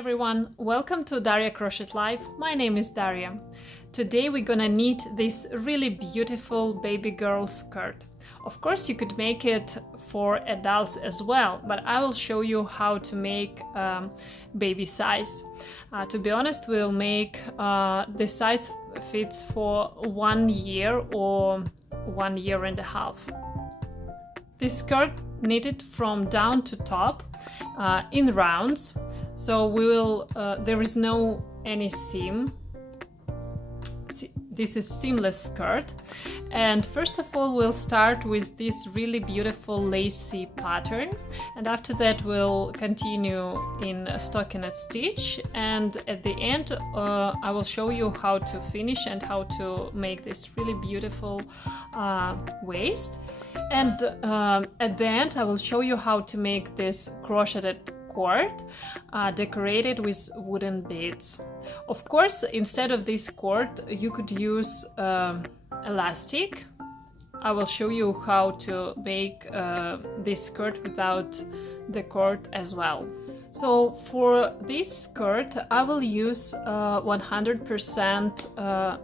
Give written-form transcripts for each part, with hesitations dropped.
everyone, welcome to DaryaCrochetLife. My name is Darya. Today we're gonna knit this really beautiful baby girl skirt. Of course you could make it for adults as well, but I will show you how to make baby size. To be honest, we'll make the size fits for 1 year or 1 year and a half. This skirt knitted from down to top in rounds. So we will, there is no any seam. This is seamless skirt. And first of all, we'll start with this really beautiful lacy pattern. And after that, we'll continue in stockinette stitch. And at the end, I will show you how to finish and how to make this really beautiful waist. And at the end, I will show you how to make this crocheted cord decorated with wooden beads. Of course, instead of this cord, you could use elastic. I will show you how to make this skirt without the cord as well. So for this skirt, I will use 100%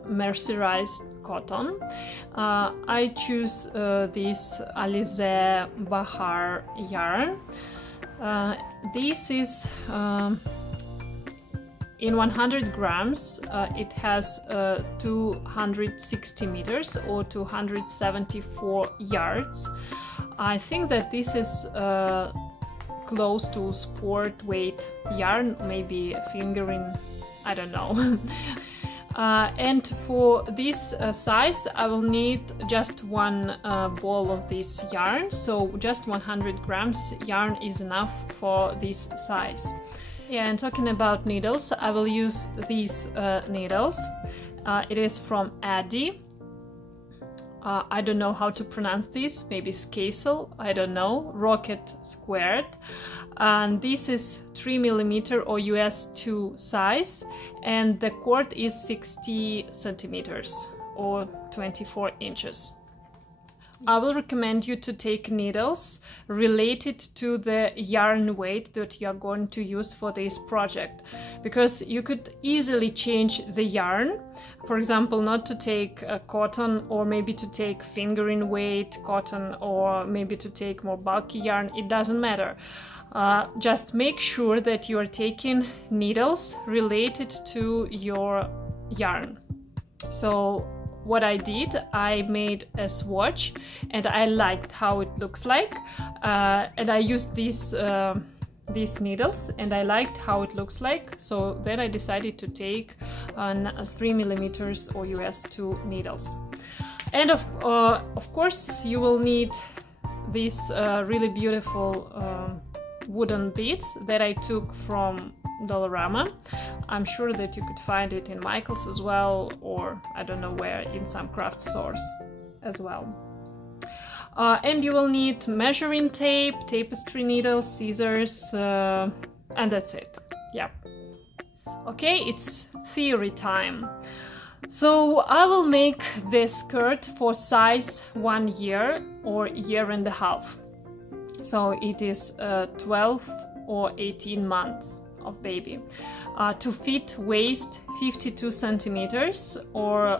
mercerized cotton. I choose this Alize Bahar yarn. This is in 100 grams, it has 260 meters or 274 yards. I think that this is close to sport weight yarn, maybe fingering, I don't know. And for this size, I will need just one ball of this yarn, so just 100 grams yarn is enough for this size. Yeah, and talking about needles, I will use these needles. It is from Addi. I don't know how to pronounce this, maybe Skasel, I don't know, Rocket Squared. And this is 3mm or US 2 size, and the cord is 60 centimeters or 24 inches. I will recommend you to take needles related to the yarn weight that you are going to use for this project, because you could easily change the yarn. For example, not to take cotton, or maybe to take fingering weight cotton, or maybe to take more bulky yarn, it doesn't matter. Just make sure that you are taking needles related to your yarn. So what I did, I made a swatch and I liked how it looks like, and I used these needles and I liked how it looks like, so then I decided to take 3mm or US 2 needles. And of course you will need these really beautiful wooden beads that I took from Dollarama. I'm sure that you could find it in Michael's as well, or I don't know where, in some craft stores as well. And you will need measuring tape, tapestry needles, scissors, and that's it. Yeah. Okay, it's theory time. So I will make this skirt for size 1 year or year and a half. So it is 12 or 18 months of baby. To fit waist 52 centimeters or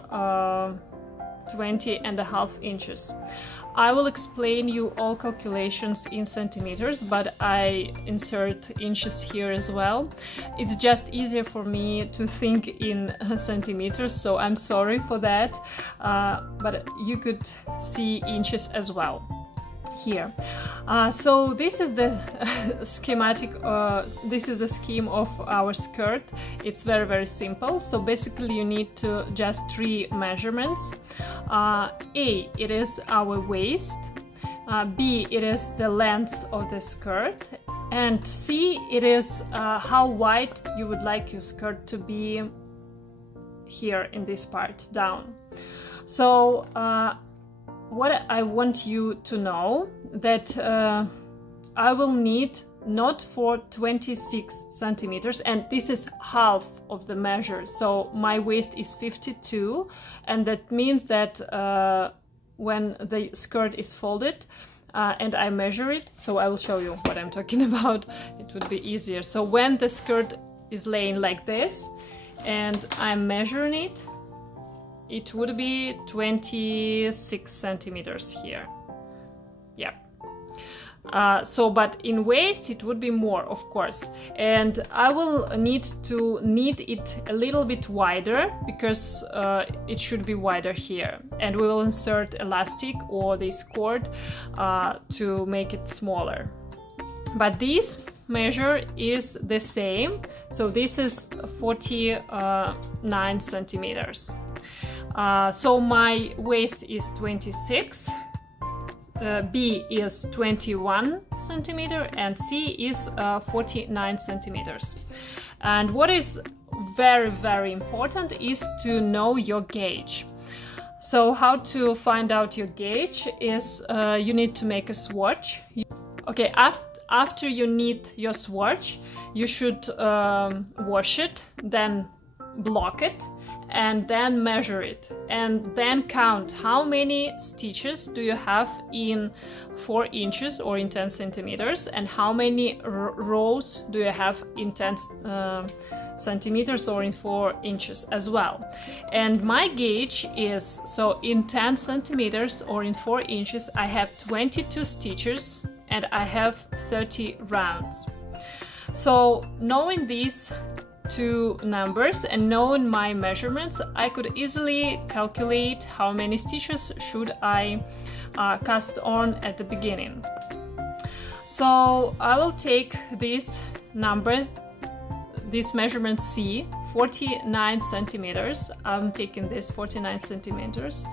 20.5 inches. I will explain you all calculations in centimeters, but I insert inches here as well. It's just easier for me to think in centimeters, so I'm sorry for that, but you could see inches as well here. So this is the schematic, this is the scheme of our skirt. It's very simple. So basically you need to just 3 measurements. A, it is our waist, B, it is the length of the skirt, and C, it is how wide you would like your skirt to be here in this part down. So what I want you to know, that I will need not for 26 centimeters, and this is half of the measure. So my waist is 52, and that means that when the skirt is folded and I measure it, so I will show you what I'm talking about, it would be easier. So when the skirt is laying like this and I'm measuring it, it would be 26 centimeters here. Yeah. But in waist it would be more, of course, and I will need to knit it a little bit wider because it should be wider here, and we will insert elastic or this cord to make it smaller. But this measure is the same, so this is 49 centimeters. So my waist is 26. B is 21 centimeter and C is 49 centimeters. And what is very, very important is to know your gauge. So how to find out your gauge is you need to make a swatch. Okay, after you knit your swatch, you should wash it, then block it, and then measure it, and then count how many stitches do you have in 4 inches or in 10 centimeters, and how many rows do you have in 10 centimeters or in 4 inches as well. And my gauge is, so in 10 centimeters or in 4 inches I have 22 stitches and I have 30 rounds. So knowing these two numbers and knowing my measurements, I could easily calculate how many stitches should I cast on at the beginning. So I will take this number, this measurement C, 49 centimeters. I'm taking this 49 centimeters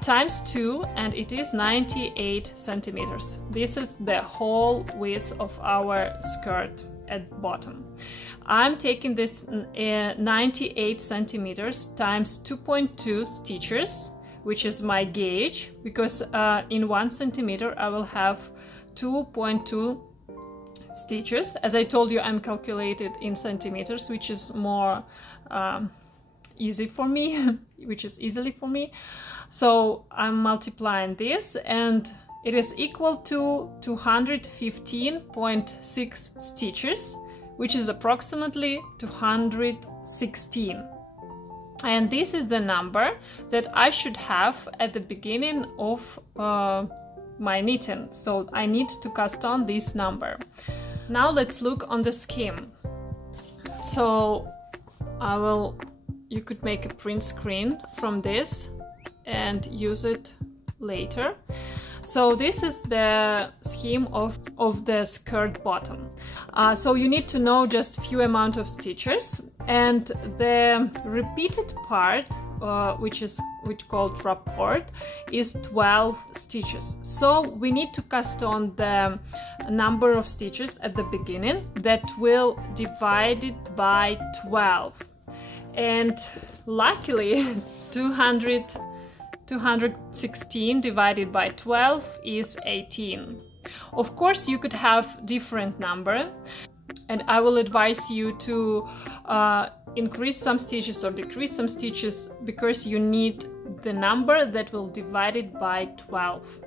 times 2, and it is 98 centimeters. This is the whole width of our skirt at bottom. I'm taking this 98 centimeters times 2.2 stitches, which is my gauge, because in 1 centimeter I will have 2.2 stitches. As I told you, I'm calculated in centimeters, which is more easy for me, which is easily for me. So I'm multiplying this, and it is equal to 215.6 stitches, which is approximately 216. And this is the number that I should have at the beginning of my knitting. So I need to cast on this number. Now let's look on the scheme. So you could make a print screen from this and use it later. So this is the scheme of the skirt bottom. So you need to know just few amount of stitches, and the repeated part, which called rapport, is 12 stitches. So we need to cast on the number of stitches at the beginning that will divide it by 12. And luckily 216 divided by 12 is 18. Of course, you could have different number, and I will advise you to increase some stitches or decrease some stitches, because you need the number that will divide it by 12.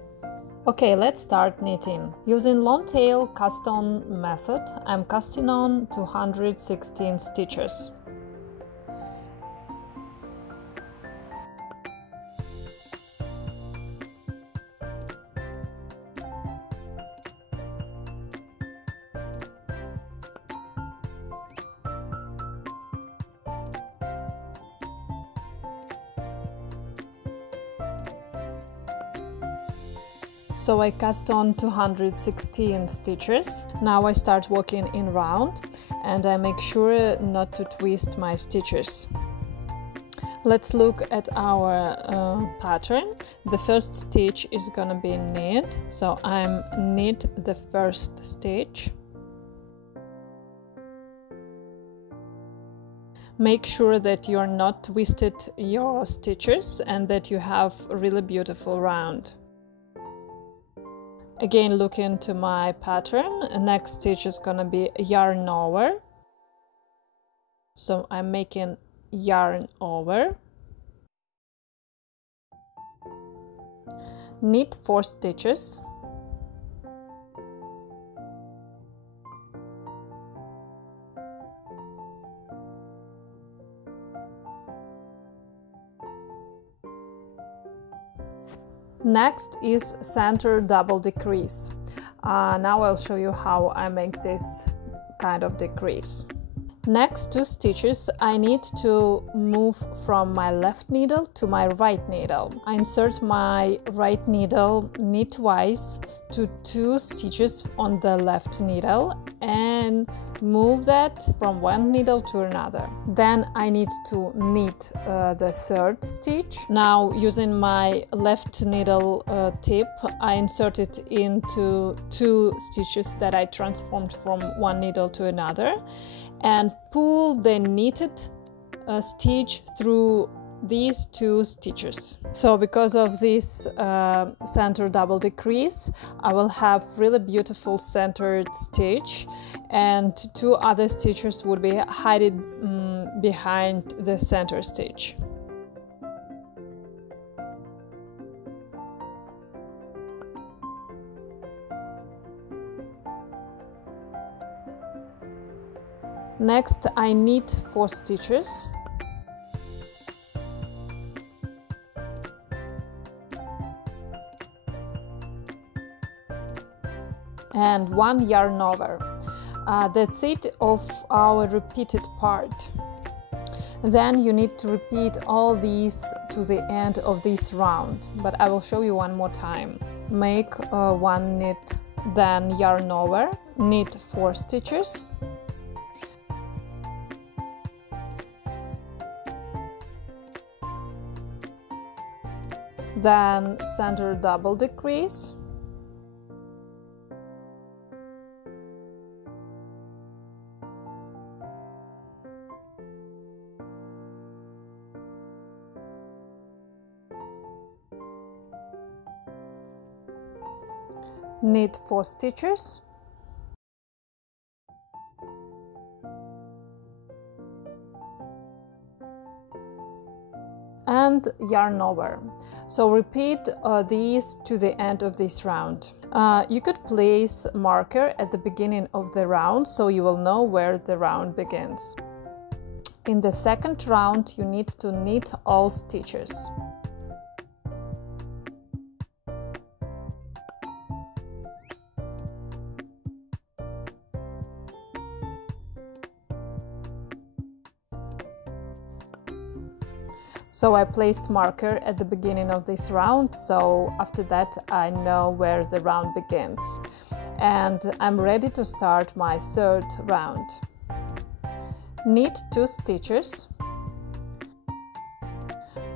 Okay, let's start knitting. Using long tail cast on method, I'm casting on 216 stitches. So I cast on 216 stitches. Now I start working in round, and I make sure not to twist my stitches. Let's look at our pattern. The first stitch is gonna be knit, so I'm knit the first stitch. Make sure that you're not twisted your stitches and that you have a really beautiful round. Again, look into my pattern. The next stitch is gonna be yarn over. So I'm making yarn over. Knit 4 stitches. Next is center double decrease. Now I'll show you how I make this kind of decrease. Next 2 stitches I need to move from my left needle to my right needle. I insert my right needle knitwise to 2 stitches on the left needle and move that from one needle to another. Then I need to knit the 3rd stitch. Now using my left needle tip, I insert it into 2 stitches that I transformed from one needle to another and pull the knitted stitch through these 2 stitches. So because of this center double decrease, I will have really beautiful centered stitch, and 2 other stitches would be hidden behind the center stitch. Next, I knit 4 stitches. And 1 yarn over. That's it of our repeated part. Then you need to repeat all these to the end of this round, but I will show you one more time. Make 1 knit, then yarn over, knit 4 stitches, then center double decrease, knit 4 stitches, and yarn over. So repeat these to the end of this round. You could place a marker at the beginning of the round so you will know where the round begins. In the 2nd round you need to knit all stitches. So I placed marker at the beginning of this round, so after that I know where the round begins. And I'm ready to start my 3rd round. Knit 2 stitches.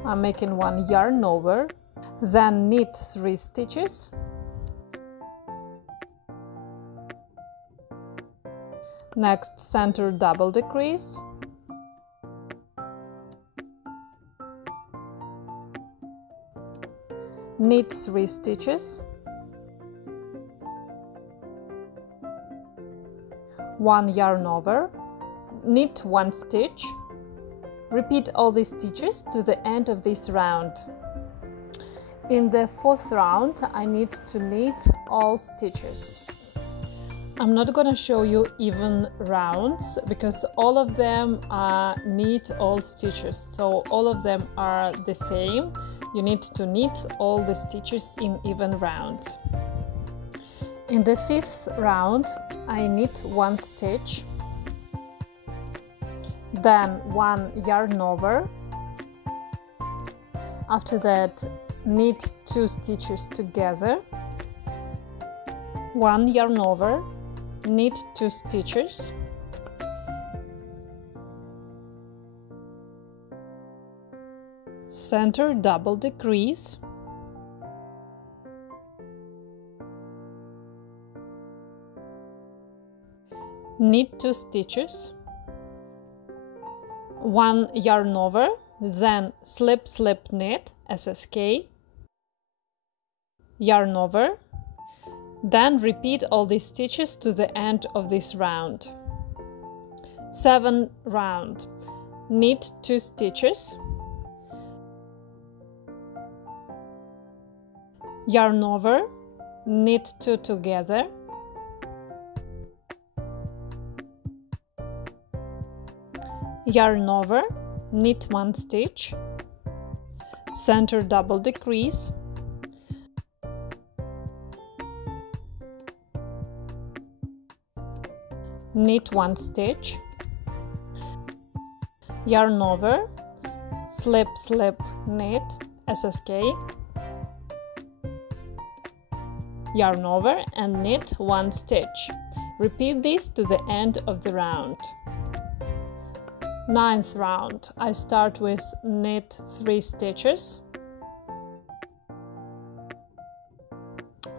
I'm making 1 yarn over, then knit 3 stitches. Next, center double decrease. Knit 3 stitches, 1 yarn over, knit 1 stitch. Repeat all these stitches to the end of this round. In the 4th round, I need to knit all stitches. I'm not gonna show you even rounds because all of them are knit all stitches, so all of them are the same. You need to knit all the stitches in even rounds. In the 5th round, I knit 1 stitch, then 1 yarn over. After that, knit 2 stitches together, 1 yarn over, knit 2 stitches, center double decrease, knit 2 stitches, 1 yarn over, then slip slip knit SSK, yarn over, then repeat all these stitches to the end of this round. 7th round, knit 2 stitches, yarn over, knit 2 together, yarn over, knit 1 stitch, center double decrease, knit 1 stitch, yarn over, slip, slip, knit, SSK, yarn over and knit 1 stitch. Repeat this to the end of the round. 9th round, I start with knit 3 stitches,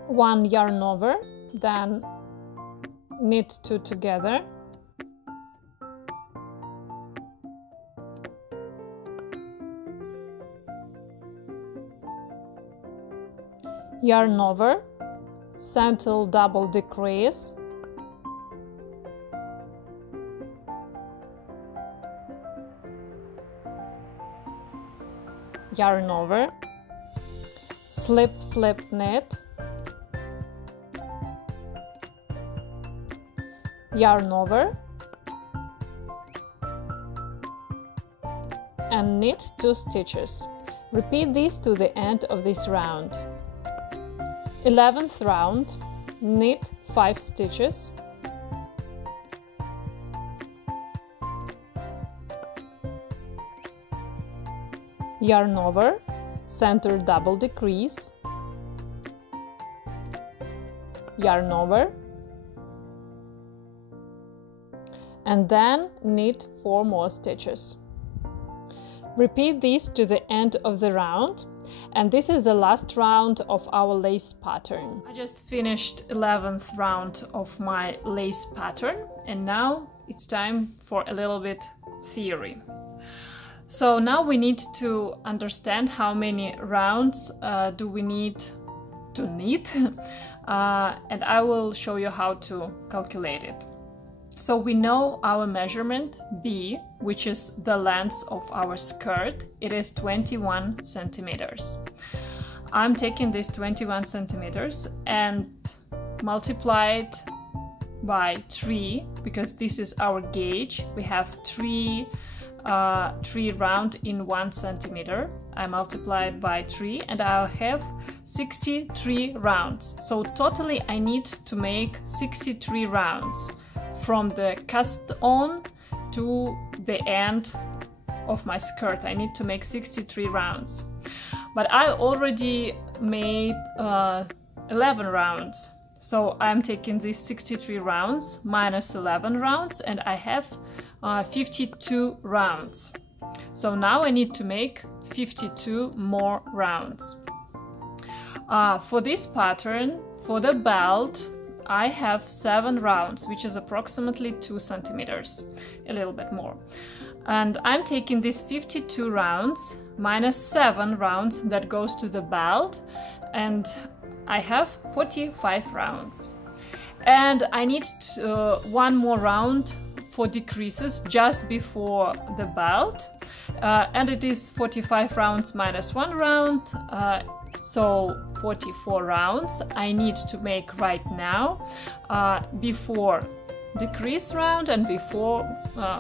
1 yarn over, then knit 2 together, yarn over, center double decrease, yarn over, slip, slip, knit, yarn over and knit 2 stitches. Repeat this to the end of this round. 11th round, knit 5 stitches, yarn over, center double decrease, yarn over, and then knit 4 more stitches. Repeat this to the end of the round, and this is the last round of our lace pattern. I just finished 11th round of my lace pattern, and now it's time for a little bit theory. So now we need to understand how many rounds do we need to knit, and I will show you how to calculate it. So we know our measurement B, which is the length of our skirt. It is 21 centimeters. I'm taking this 21 centimeters and multiply it by 3, because this is our gauge. We have 3 round in 1 centimeter. I multiply it by 3 and I'll have 63 rounds. So totally I need to make 63 rounds from the cast on to the end of my skirt. I need to make 63 rounds. But I already made 11 rounds. So I'm taking these 63 rounds minus 11 rounds and I have 52 rounds. So now I need to make 52 more rounds. For this pattern, for the belt, I have 7 rounds, which is approximately 2 centimeters, a little bit more. And I'm taking these 52 rounds minus 7 rounds that goes to the belt, and I have 45 rounds. And I need 1 more round for decreases just before the belt, and it is 45 rounds minus 1 round, so 44 rounds I need to make right now, before decrease round and before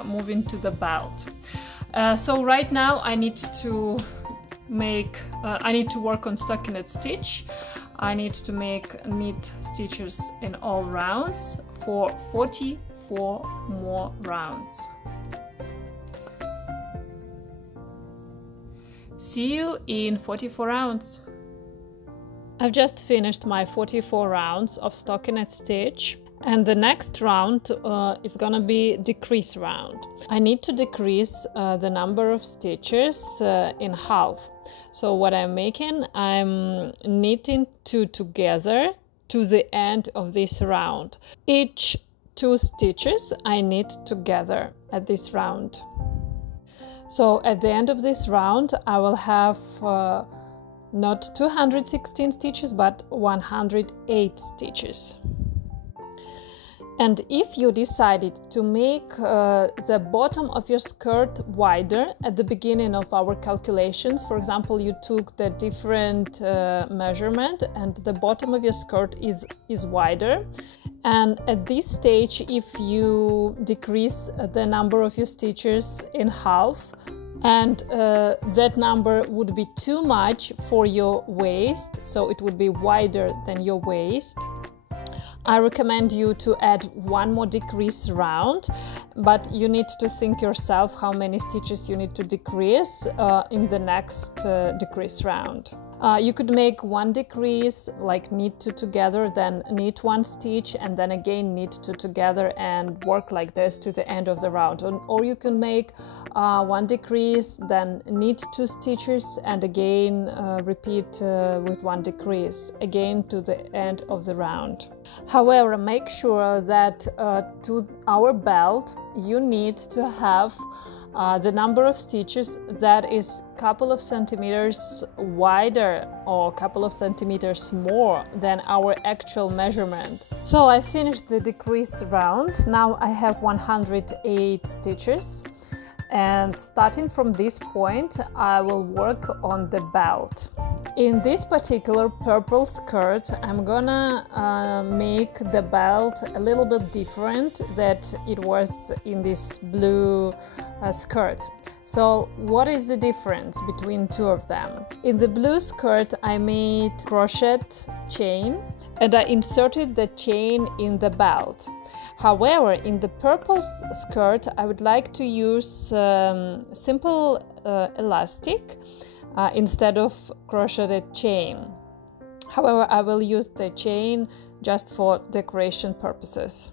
moving to the belt. So right now I need to make, I need to work on stockinette stitch. I need to make knit stitches in all rounds for 44 more rounds. See you in 44 rounds. I've just finished my 44 rounds of stockinette stitch, and the next round is gonna be decrease round. I need to decrease the number of stitches in half. So what I'm making, I'm knitting 2 together to the end of this round. Each 2 stitches I knit together at this round. So at the end of this round I will have not 216 stitches but 108 stitches. And if you decided to make the bottom of your skirt wider at the beginning of our calculations, for example, you took the different measurement and the bottom of your skirt is wider, and at this stage if you decrease the number of your stitches in half, and that number would be too much for your waist, so it would be wider than your waist, I recommend you to add one more decrease round, but you need to think yourself how many stitches you need to decrease in the next decrease round. You could make one decrease, like knit two together, then knit one stitch, and then again knit two together, and work like this to the end of the round. Or you can make one decrease, then knit two stitches, and again repeat with one decrease, again to the end of the round. However, make sure that to our belt you need to have the number of stitches that is a couple of centimeters wider or a couple of centimeters more than our actual measurement. So I finished the decrease round. Now I have 108 stitches, and starting from this point I will work on the belt. In this particular purple skirt I'm gonna make the belt a little bit different that it was in this blue skirt. So what is the difference between two of them? In the blue skirt I made crochet chain and I inserted the chain in the belt. However, in the purple skirt I would like to use simple elastic instead of crocheted chain. However, I will use the chain just for decoration purposes.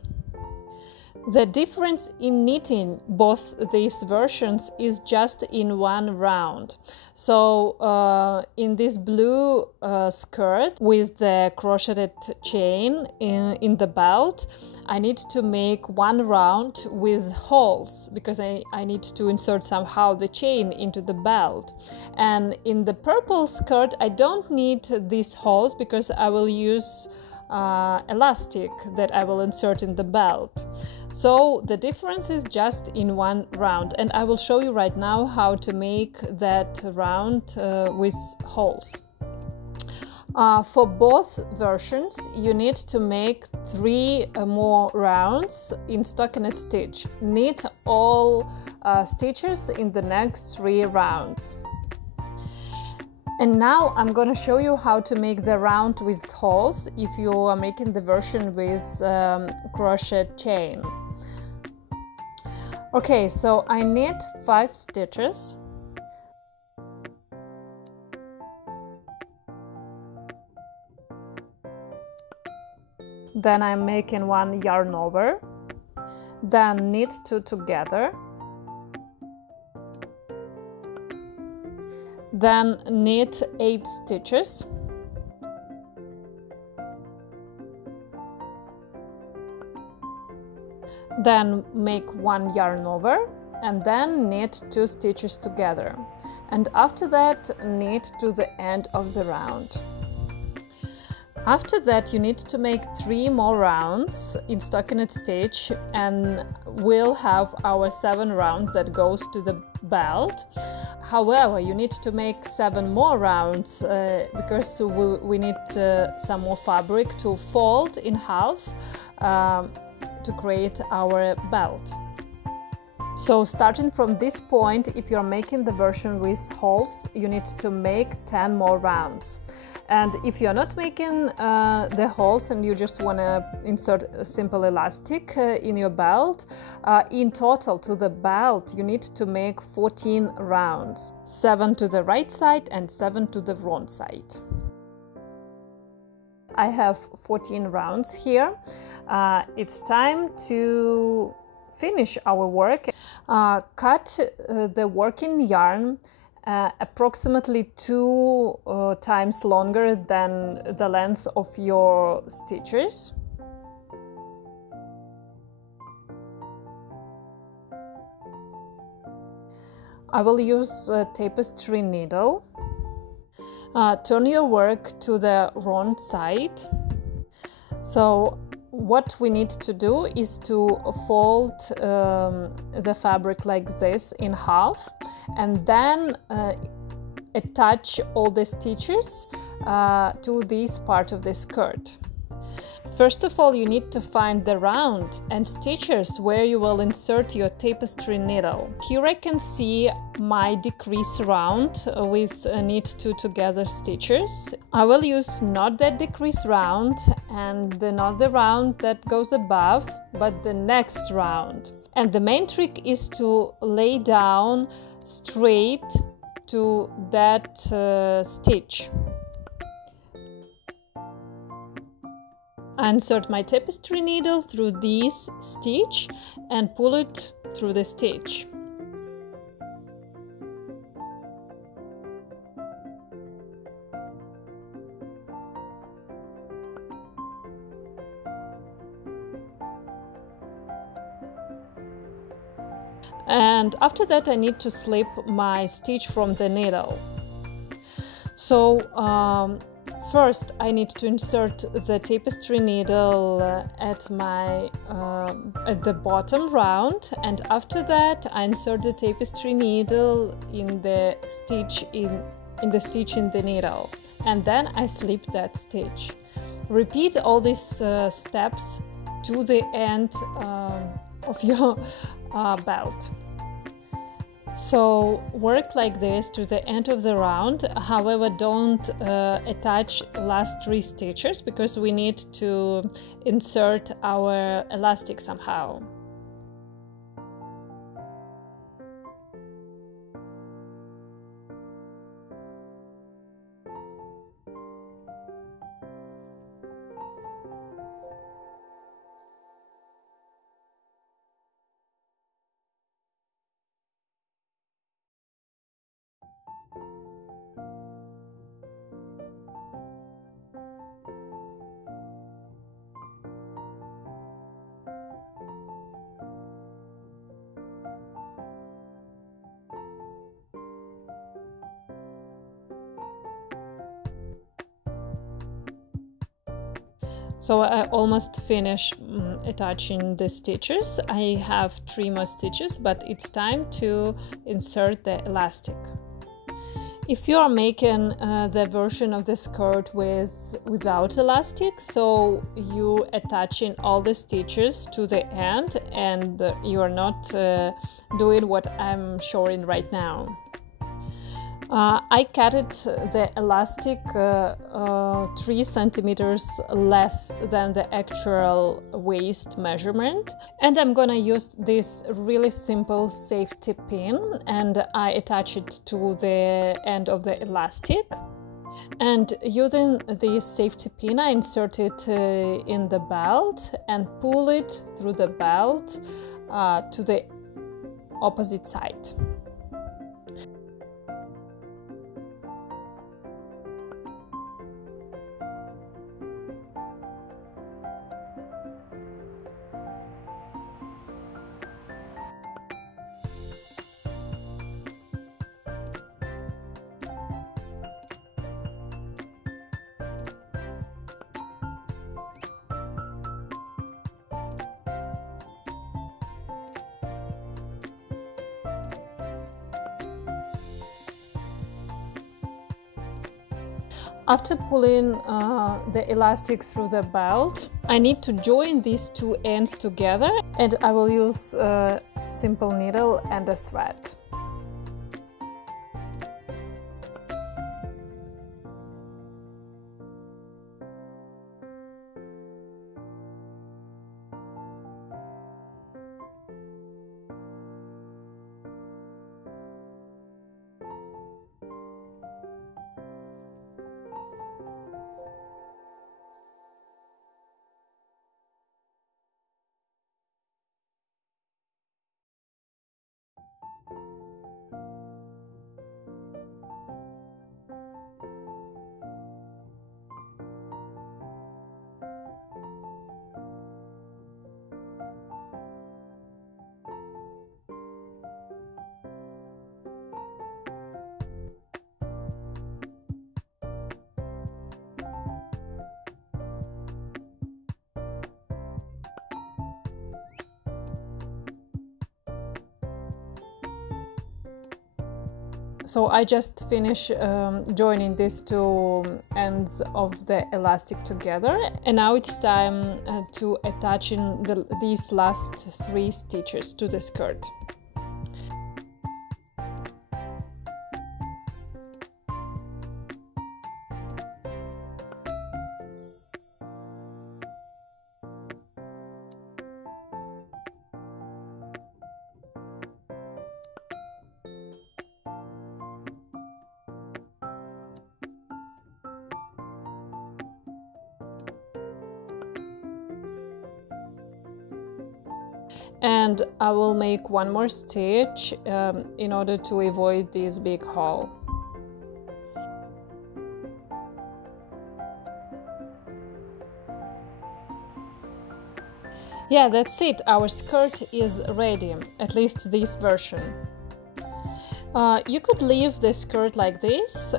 The difference in knitting both these versions is just in one round. So in this blue skirt with the crocheted chain in the belt, I need to make one round with holes because I need to insert somehow the chain into the belt. And in the purple skirt I don't need these holes because I will use elastic that I will insert in the belt. So the difference is just in one round, and I will show you right now how to make that round with holes. For both versions you need to make 3 more rounds in stockinette stitch. Knit all stitches in the next 3 rounds. And now I'm going to show you how to make the round with holes if you are making the version with crochet chain. Okay, so I knit 5 stitches. Then I'm making 1 yarn over, then knit 2 together, then knit 8 stitches, then make 1 yarn over and then knit 2 stitches together, and after that knit to the end of the round. After that you need to make 3 more rounds in stockinette stitch and we'll have our 7 round that goes to the belt. However, you need to make 7 more rounds because we need some more fabric to fold in half to create our belt. So starting from this point, if you're making the version with holes, you need to make 10 more rounds. And if you're not making the holes and you just want to insert a simple elastic in your belt, in total to the belt you need to make 14 rounds, 7 to the right side and 7 to the wrong side. I have 14 rounds here. It's time to finish our work. Cut the working yarn approximately 2 times longer than the length of your stitches. I will use a tapestry needle. Turn your work to the wrong side. So what we need to do is to fold the fabric like this in half and then attach all the stitches to this part of the skirt. First of all, you need to find the round and stitches where you will insert your tapestry needle. Here I can see my decrease round with knit 2 together stitches. I will use not that decrease round and not the round that goes above, but the next round. And the main trick is to lay down straight to that stitch. I insert my tapestry needle through this stitch and pull it through the stitch. And after that I need to slip my stitch from the needle. So first I need to insert the tapestry needle at the bottom round, and after that I insert the tapestry needle in the stitch in the needle, and then I slip that stitch. Repeat all these steps to the end of your belt. So work like this to the end of the round. However, don't attach last 3 stitches because we need to insert our elastic somehow. So I almost finished attaching the stitches. I have 3 more stitches, but it's time to insert the elastic. If you are making the version of the skirt without elastic, so you attaching all the stitches to the end and you are not doing what I'm showing right now. I cut the elastic 3 centimeters less than the actual waist measurement, and I'm gonna use this really simple safety pin, and I attach it to the end of the elastic. And using this safety pin, I insert it in the belt and pull it through the belt to the opposite side. After pulling the elastic through the belt, I need to join these 2 ends together, and I will use a simple needle and a thread. So I just finish joining these two ends of the elastic together, and now it's time to attach in these last 3 stitches to the skirt. And I will make one more stitch in order to avoid this big hole. Yeah, that's it. Our skirt is ready, at least this version. You could leave the skirt like this.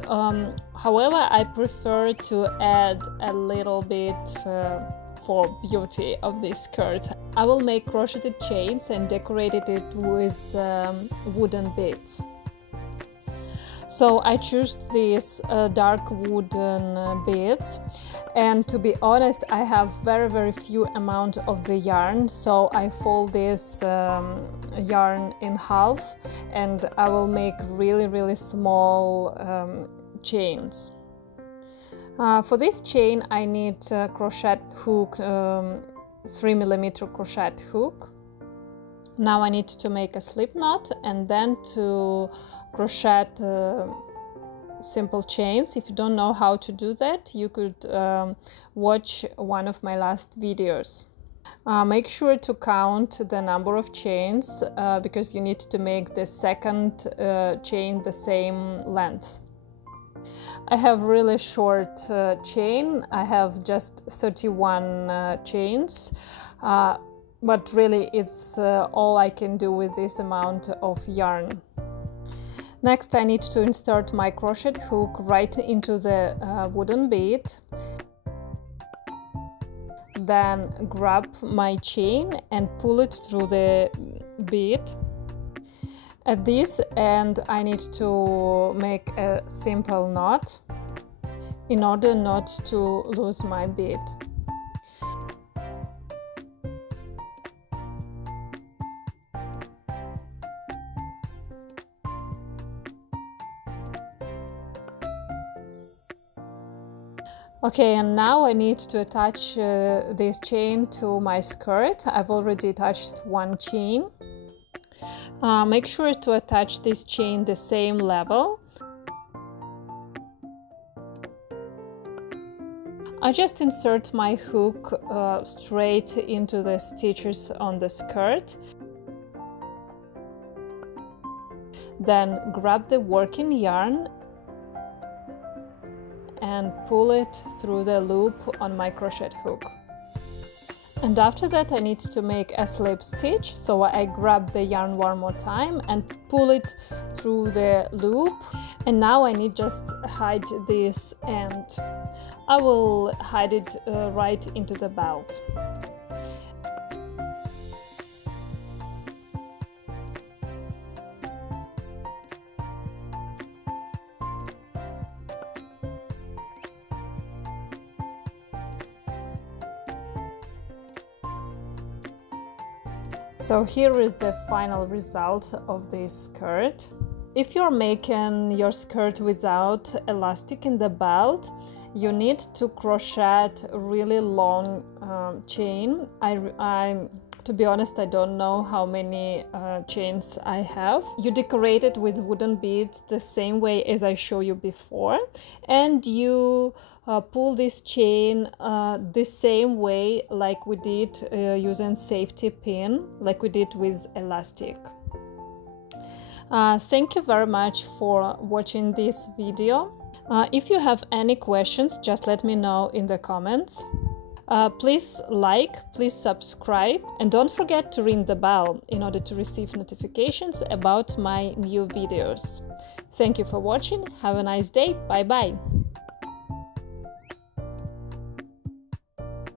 However, I prefer to add a little bit for beauty of this skirt. I will make crocheted chains and decorated it with wooden beads. So I chose these dark wooden beads, and to be honest, I have very few amount of the yarn, so I fold this yarn in half and I will make really small chains. For this chain I need crochet hook, 3mm crochet hook. Now I need to make a slip knot and then to crochet simple chains. If you don't know how to do that, you could watch one of my last videos. Make sure to count the number of chains because you need to make the second chain the same length. I have really short chain. I have just 31 chains, but really it's all I can do with this amount of yarn. Next I need to insert my crochet hook right into the wooden bead, then grab my chain and pull it through the bead. At this end I need to make a simple knot in order not to lose my bead. Okay, and now I need to attach this chain to my skirt. I've already attached one chain. Make sure to attach this chain the same level. I just insert my hook straight into the stitches on the skirt. Then grab the working yarn and pull it through the loop on my crochet hook. And after that I need to make a slip stitch, so I grab the yarn one more time and pull it through the loop. And now I need just hide this end. I will hide it right into the belt. So here is the final result of this skirt. If you're making your skirt without elastic in the belt, you need to crochet really long chain. To be honest, I don't know how many chains I have. You decorate it with wooden beads the same way as I showed you before, and you pull this chain the same way like we did using safety pin, like we did with elastic. Thank you very much for watching this video. If you have any questions, just let me know in the comments. Please like, please subscribe, and don't forget to ring the bell in order to receive notifications about my new videos. Thank you for watching. Have a nice day. Bye bye.